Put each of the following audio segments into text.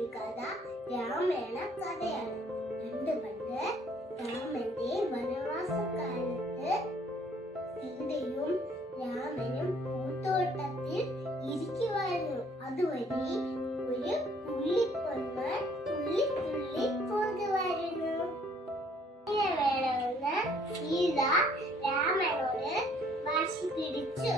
ഒരു കഥ രാമായണ കഥയാണ്. പണ്ട് പണ്ട് രാമന്റെ വനവാസക്കാലത്ത് സീതയും രാമനും പൂത്തോട്ടത്തിൽ ഇരിക്കുവായിരുന്നു. അതുവഴി ഒരു പുള്ളിപ്പൊന്മാൻ തുള്ളി തുള്ളി പോകുമായിരുന്നു വേണമെന്ന് സീത രാമനോട് വാശി പിടിച്ചു.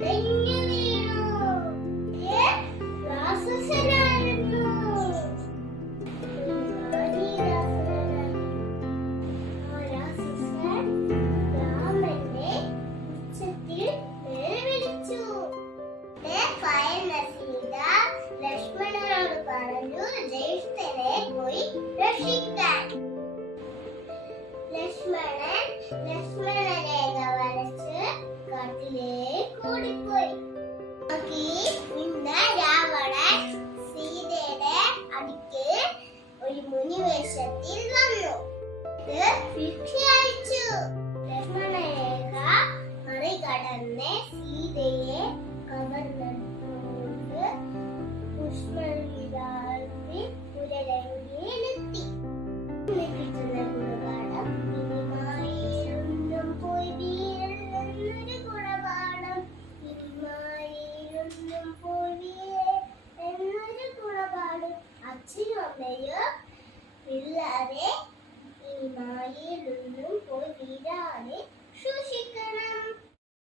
Thank you. നോക്കി നിന്ന രാവണൻ സീതയുടെ അടുക്ക് ഒരു മുനിവേഷത്തിൽ വന്നു. ഇത് ഭിക്ഷ അയച്ചു. ലക്ഷ്മണരേഖ മറികടന്ന് സീതയെ పిల్లరే ఈ మాయిలు